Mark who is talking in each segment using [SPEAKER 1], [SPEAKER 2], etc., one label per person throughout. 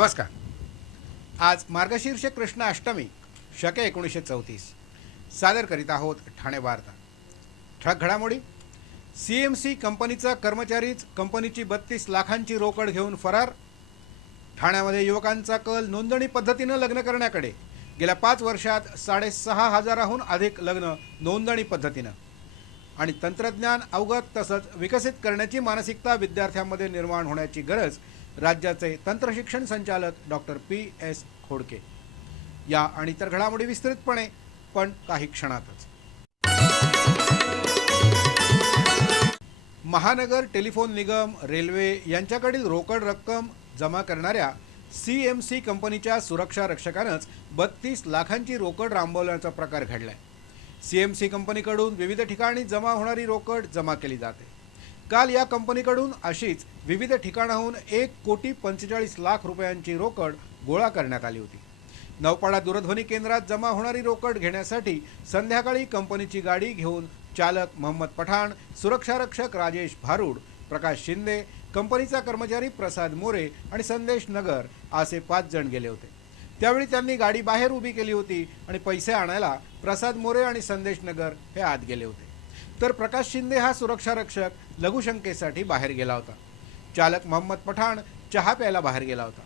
[SPEAKER 1] नमस्कार. आज मार्गशीर्ष कृष्ण अष्टमी शके एकोणीसशे चौतीस. सादर करीत आहोत ठाणे वार्ता. ठळक घडामोडी. सी एम सी कंपनीचा कर्मचारीच कंपनीची बत्तीस लाखांची रोकड घेऊन फरार. ठाण्यामध्ये युवकांचा कल नोंदणी पद्धतीनं लग्न करण्याकडे. गेल्या पाच वर्षात साडेसहा हजाराहून अधिक लग्न नोंदणी पद्धतीनं. आणि तंत्रज्ञान अवगत तसंच विकसित करण्याची मानसिकता विद्यार्थ्यांमध्ये निर्माण होण्याची गरज राज्याचे तंत्रशिक्षण संचालक डॉक्टर पी एस खोडके. या आणि इतर घडामोडी विस्तृतपणे पण काही क्षणातच. महानगर टेलिफोन निगम रेल्वे यांच्याकडील रोकड रक्कम जमा करणाऱ्या सी एम सी कंपनीच्या सुरक्षा रक्षकानंच बत्तीस लाखांची रोकड रांबवल्याचा प्रकार घडलाय. एम सी कंपनीकडून विविध ठिकाणी जमा होणारी रोकड जमा केली जाते. काल या कंपनीकडून अशीच विविध ठिकाणाहून एक कोटी पंचेचाळीस लाख रुपयांची रोकड गोळा करण्यात आली होती. नौपाडा दूरध्वनी केंद्रात जमा होणारी रोकड घेण्यासाठी संध्याकाळी कंपनीची गाडी घेऊन चालक मोहम्मद पठाण सुरक्षारक्षक राजेश भारूड प्रकाश शिंदे कंपनीचा कर्मचारी प्रसाद मोरे आणि संदेश नगर असे पाच जण गेले होते. त्यावेळी त्यांनी गाडी बाहेर उभी केली होती आणि पैसे आणायला प्रसाद मोरे आणि संदेश नगर हे आत गेले होते. तर प्रकाश शिंदे हा सुरक्षारक्षक लघुशंकेसाठी बाहेर गेला होता. चालक मोहम्मद पठाण चहा प्यायला बाहेर गेला होता.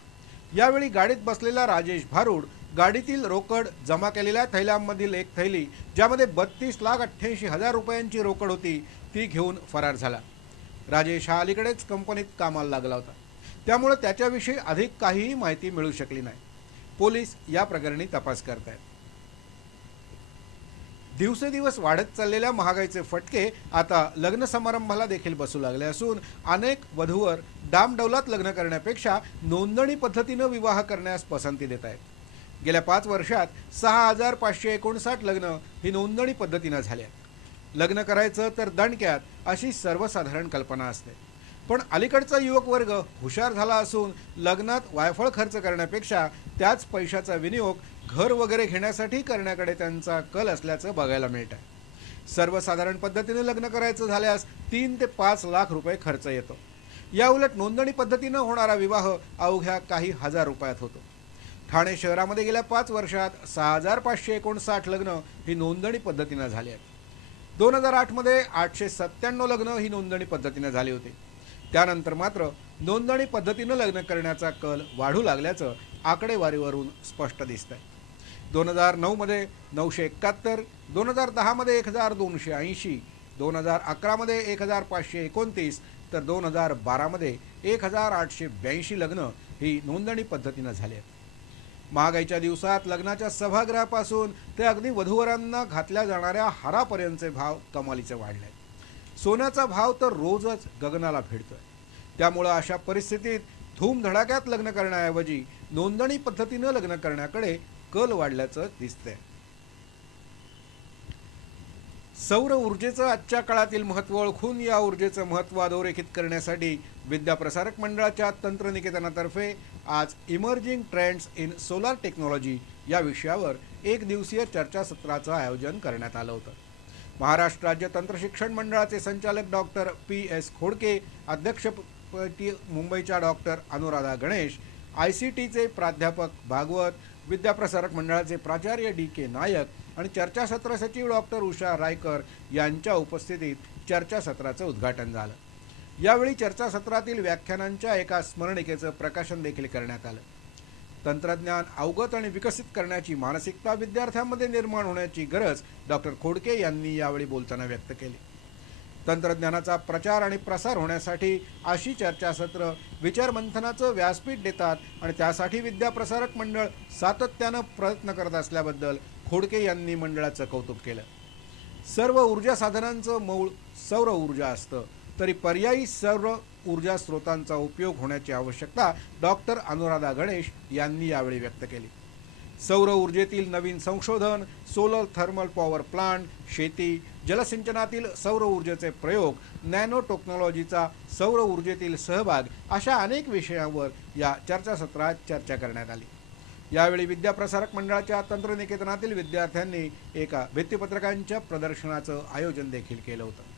[SPEAKER 1] यावेळी गाडीत बसलेला राजेश भारूड गाडीतील रोकड जमा केलेल्या थैल्यांमधील एक थैली ज्यामध्ये बत्तीस लाख अठ्ठ्याऐंशी हजार रुपयांची रोकड होती ती घेऊन फरार झाला. राजेश हा अलीकडेच कंपनीत कामाला लागला होता. त्यामुळे त्याच्याविषयी अधिक काहीही माहिती मिळू शकली नाही. पोलीस या प्रकरणी तपास करत आहेत दिवसेदिवस वाढत चाललेल्या महागाईचे फटके आता लग्न समारंभाला देखील बसू लागले असून अनेक वधूवर डामडौलात लग्न करण्यापेक्षा नोंदणी पद्धतीनं विवाह करण्यास पसंती देत आहेत गेल्या पाच वर्षात सहा हजार पाचशे एकोणसाठ लग्न ही नोंदणी पद्धतीनं झाली लग्न करायचं तर दणक्यात अशी सर्वसाधारण कल्पना असते. पण अलीकडचा युवक वर्ग हुशार झाला असून लग्नात वायफळ खर्च करण्यापेक्षा त्याच पैशाचा विनियोग घर वगैरे घेण्यासाठी करण्याकडे त्यांचा कल असल्याचं बघायला मिळत आहे सर्वसाधारण पद्धतीने लग्न करायचं झाल्यास तीन ते पाच लाख रुपये खर्च येतो. या उलट नोंदणी पद्धतीनं होणारा विवाह अवघ्या काही हजार रुपयात होतो. ठाणे शहरामध्ये गेल्या पाच वर्षात सहा हजार पाचशे एकोणसाठ लग्न ही नोंदणी पद्धतीनं झाली आहेत. दोन हजार आठमध्ये आठशे सत्त्याण्णव लग्न ही नोंदणी पद्धतीनं झाली होती. त्यानंतर मात्र नोंदणी पद्धतीनं लग्न करण्याचा कल वाढू लागल्याचं आकडेवारीवरून स्पष्ट दिसतंय. दोन हजार नऊमध्ये नऊशे एकाहत्तर दोन हजार दहामध्ये एक हजार दोनशे ऐंशी दोन हजार अकरामध्ये एक हजार पाचशे एकोणतीस तर दोन हजार बारामध्ये एक हजार आठशे ब्याऐंशी लग्न ही नोंदणी पद्धतीनं झाली आहेत. महागाईच्या दिवसात लग्नाच्या सभागृहापासून ते अगदी वधूवरांना घातल्या जाणाऱ्या हारापर्यंतचे भाव कमालीचे वाढले आहेत सोन्याचा भाव तर रोजच गगनाला भिडतोय. त्यामुळं अशा परिस्थितीत धूमधडाक्यात लग्न करण्याऐवजी नोंदणी पद्धतीनं लग्न करण्याकडे कल वाढल्याचं दिसतंय. सौर ऊर्जेचं आजच्या काळातील महत्त्व ओळखून या ऊर्जेचं महत्त्व अधोरेखित करण्यासाठी विद्याप्रसारक मंडळाच्या तंत्रनिकेतनातर्फे आज emerging trends in solar technology या विषयावर एक दिवसीय चर्चासत्राचं आयोजन करण्यात आलं होतं. महाराष्ट्र राज्य तंत्रशिक्षण मंडळाचे संचालक डॉक्टर पी एस खोडके अध्यक्षपदी मुंबईच्या doctor Anuradha Ganesh I C टीचे प्राध्यापक भागवत विद्याप्रसारक मंडळाचे प्राचार्य डी के नायक आणि चर्चासत्र सचिव डॉक्टर उषा रायकर यांच्या उपस्थितीत चर्चासत्राचं उद्घाटन झालं. यावेळी चर्चासत्रातील व्याख्यानांच्या एका स्मरणिकेचं प्रकाशन देखील करण्यात आलं. तंत्रज्ञान अवगत आणि विकसित करण्याची मानसिकता विद्यार्थ्यांमध्ये निर्माण होण्याची गरज डॉक्टर खोडके यांनी यावेळी बोलताना व्यक्त केली. तंत्रज्ञानाचा प्रचार आणि प्रसार होण्यासाठी अशी चर्चासत्र विचारमंथनाचं व्यासपीठ देतात आणि त्यासाठी विद्याप्रसारक मंडळ सातत्यानं प्रयत्न करत असल्याबद्दल खोडके यांनी मंडळाचं कौतुक केलं. सर्व ऊर्जा साधनांचं मूळ सौर ऊर्जा असतं. तरी पर्यायी सौर ऊर्जा स्रोतांचा उपयोग होण्याची आवश्यकता डॉक्टर अनुराधा गणेश यांनी यावेळी व्यक्त केली. सौर ऊर्जेतील नवीन संशोधन सोलर थर्मल पॉवर प्लांट शेती जलसिंचनातील सौर ऊर्जेचे प्रयोग नॅनो टेक्नॉलॉजीचा सौर ऊर्जेतील सहभाग अशा अनेक विषयांवर या चर्चासत्रात चर्चा करण्यात आली. यावेळी विद्याप्रसारक मंडळाच्या तंत्रनिकेतनातील विद्यार्थ्यांनी एका भित्तीपत्रकांच्या प्रदर्शनाचं आयोजन देखील केलं होतं.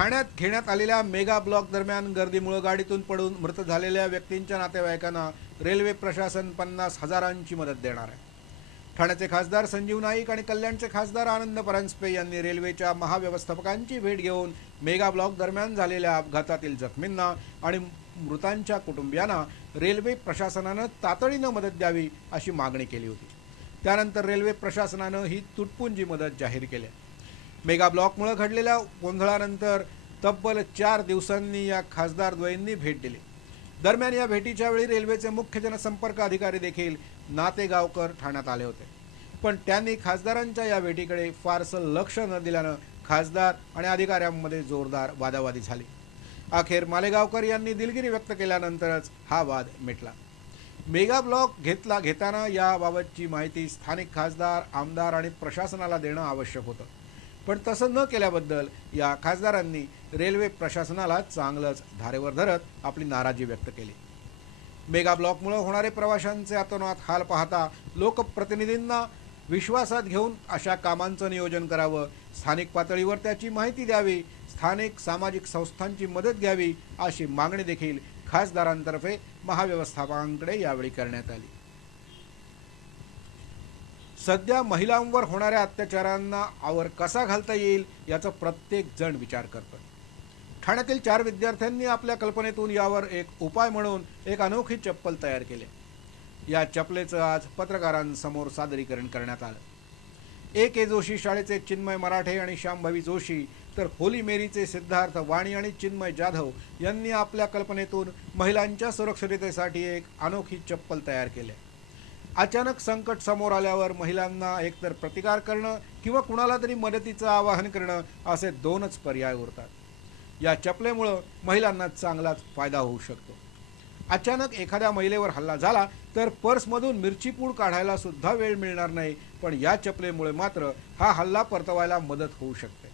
[SPEAKER 1] ठाण्यात घेण्यात आलेल्या मेगा ब्लॉक दरम्यान गर्दीमुळे गाडीतून पडून मृत झालेल्या व्यक्तींच्या नातेवाईकांना रेल्वे प्रशासन पन्नास हजारांची मदत देणार आहे ठाण्याचे खासदार संजीव नाईक आणि कल्याणचे खासदार आनंद परांजपे यांनी रेल्वेच्या महाव्यवस्थापकांची भेट घेऊन मेगा ब्लॉक दरम्यान झालेल्या अपघातातील जखमींना आणि मृतांच्या कुटुंबियांना रेल्वे प्रशासनानं तातडीनं मदत द्यावी अशी मागणी केली होती त्यानंतर रेल्वे प्रशासनानं ही तुटपुंजी मदत जाहीर केली आहे. मेगा ब्लॉकमुळे घडलेल्या गोंधळानंतर तब्बल चार दिवसांनी या खासदार द्वयींनी भेट दिली. दरम्यान या भेटीच्या वेळी रेल्वेचे मुख्य जनसंपर्क अधिकारी देखील नातेगावकर ठाण्यात आले होते. पण त्यांनी खासदारांच्या या भेटीकडे फारसं लक्ष न दिल्यानं खासदार आणि अधिकाऱ्यांमध्ये जोरदार वादावादी झाली. अखेर मालेगावकर यांनी दिलगिरी व्यक्त केल्यानंतरच हा वाद मिटला. मेगा ब्लॉक घेतला घेताना याबाबतची माहिती स्थानिक खासदार आमदार आणि प्रशासनाला देणं आवश्यक होतं. पण तसं न केल्याबद्दल या खासदारांनी रेल्वे प्रशासनाला चांगलंच धारेवर धरत आपली नाराजी व्यक्त केली. मेगा ब्लॉकमुळे होणारे प्रवाशांचे आतोनात हाल पाहता लोकप्रतिनिधींना विश्वासात घेऊन अशा कामांचं नियोजन करावं स्थानिक पातळीवर त्याची माहिती द्यावी स्थानिक सामाजिक संस्थांची मदत घ्यावी अशी मागणी देखील खासदारांतर्फे महाव्यवस्थापकांकडे यावेळी करण्यात आली. सध्या महिलांवर होणाऱ्या अत्याचारांना आवर कसा घालता येईल याचा प्रत्येक जण विचार करतो. ठाण्यातील चार विद्यार्थ्यांनी आपल्या कल्पनेतून यावर एक उपाय म्हणून एक अनोखी चप्पल तयार केली. या चपलेचं आज पत्रकारांसमोर सादरीकरण करण्यात आलं. ए. के. जोशी शाळेचे चिन्मय मराठे आणि श्यामभावी जोशी तर होली मेरीचे सिद्धार्थ वाणी आणि चिन्मय जाधव यांनी आपल्या कल्पनेतून महिलांच्या सुरक्षिततेसाठी एक अनोखी चप्पल तयार केली. अचानक संकट समोर आल्यावर महिलांना एकतर प्रतिकार करणं किंवा कुणाला तरी मदतीचं आवाहन करणं असे दोनच पर्याय उरतात. या चपलेमुळं महिलांना चांगलाच फायदा होऊ शकतो. अचानक एखाद्या महिलेवर हल्ला झाला तर पर्समधून मिरचीपूड काढायला सुद्धा वेळ मिळणार नाही पण या चपलेमुळे मात्र हा हल्ला परतवायला मदत होऊ शकते.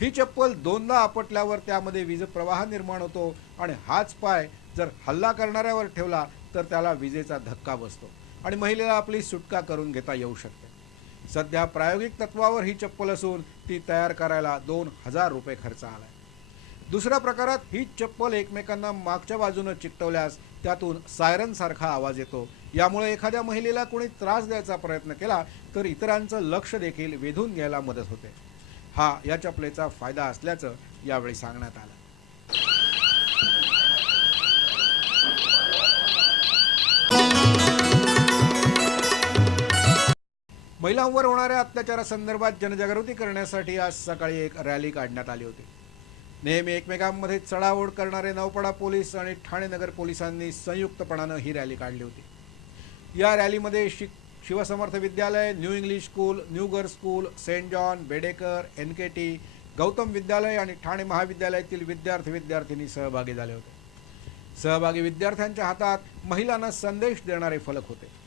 [SPEAKER 1] ही चप्पल दोनदा आपटल्यावर त्यामध्ये वीज प्रवाह निर्माण होतो आणि हाच पाय जर हल्ला करणाऱ्यावर ठेवला तर त्याला विजेचा धक्का बसतो. आणि महिलेला आपली सुटका करून घेता येऊ शकते. सध्या प्रायोगिक तत्वावर ही चप्पल असून ती तयार करायला दोन हजार रुपये खर्च आलाय. दुसऱ्या प्रकारात ही चप्पल एकमेकांना मागच्या बाजूनं चिकटवल्यास त्यातून सायरन सारखा आवाज येतो. यामुळे एखाद्या महिलेला कोणी त्रास द्यायचा प्रयत्न केला तर इतरांचं लक्ष देखील वेधून घ्यायला मदत होते. हा या चपलेचा फायदा असल्याचं यावेळी सांगण्यात आलं. महिलांवर होणाऱ्या अत्याचारासंदर्भात जनजागृती करण्यासाठी आज सकाळी एक रॅली काढण्यात आली होती. नेहमी एकमेकांमध्ये चढाओढ करणारे नौपडा पोलीस आणि ठाणे नगर पोलिसांनी संयुक्तपणानं ही रॅली काढली होती. या रॅलीमध्ये शिक Shivsamarth Vidyalaya new English school new girls school Saint John Bedekar N K T Gautam Vidyalaya आणि ठाणे महाविद्यालयातील विद्यार्थी विद्यार्थिनी सहभागी झाले होते. सहभागी विद्यार्थ्यांच्या हातात महिलांना संदेश देणारे फलक होते.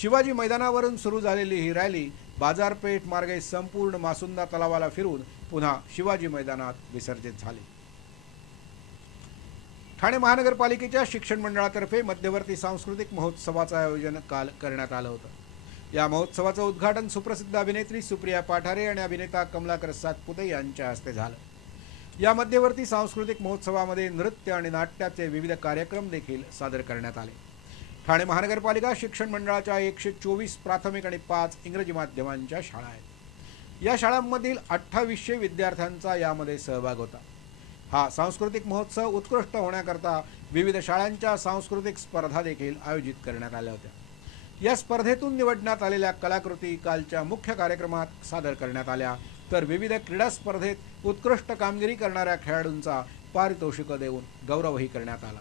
[SPEAKER 1] शिवाजी मैदानावरून सुरू झालेली ही रॅली बाजारपेठ मार्गे संपूर्ण मासुंदा तलावाला फिरून पुन्हा शिवाजी मैदानात विसर्जित झाली. ठाणे महानगरपालिकेच्या शिक्षण मंडळातर्फे मध्यवर्ती सांस्कृतिक महोत्सवाचं आयोजन काल करण्यात आलं होतं. या महोत्सवाचं उद्घाटन सुप्रसिद्ध अभिनेत्री सुप्रिया पाठारे आणि अभिनेता कमलाकर सातपुते यांच्या हस्ते झालं. या मध्यवर्ती सांस्कृतिक महोत्सवामध्ये नृत्य आणि नाट्याचे विविध कार्यक्रम देखील सादर करण्यात आले. ठाणे महानगरपालिका शिक्षण मंडळाच्या एकशे चोवीस प्राथमिक आणि पाच इंग्रजी माध्यमांच्या शाळा आहेत. या शाळांमधील अठ्ठावीसशे विद्यार्थ्यांचा यामध्ये सहभाग होता. हा सांस्कृतिक महोत्सव उत्कृष्ट होण्याकरता विविध शाळांच्या सांस्कृतिक स्पर्धा देखील आयोजित करण्यात आल्या होत्या. या स्पर्धेतून निवडण्यात आलेल्या कलाकृती कालच्या मुख्य कार्यक्रमात सादर करण्यात आल्या. तर विविध क्रीडा स्पर्धेत उत्कृष्ट कामगिरी करणाऱ्या खेळाडूंचा पारितोषिकं देऊन गौरवही करण्यात आला.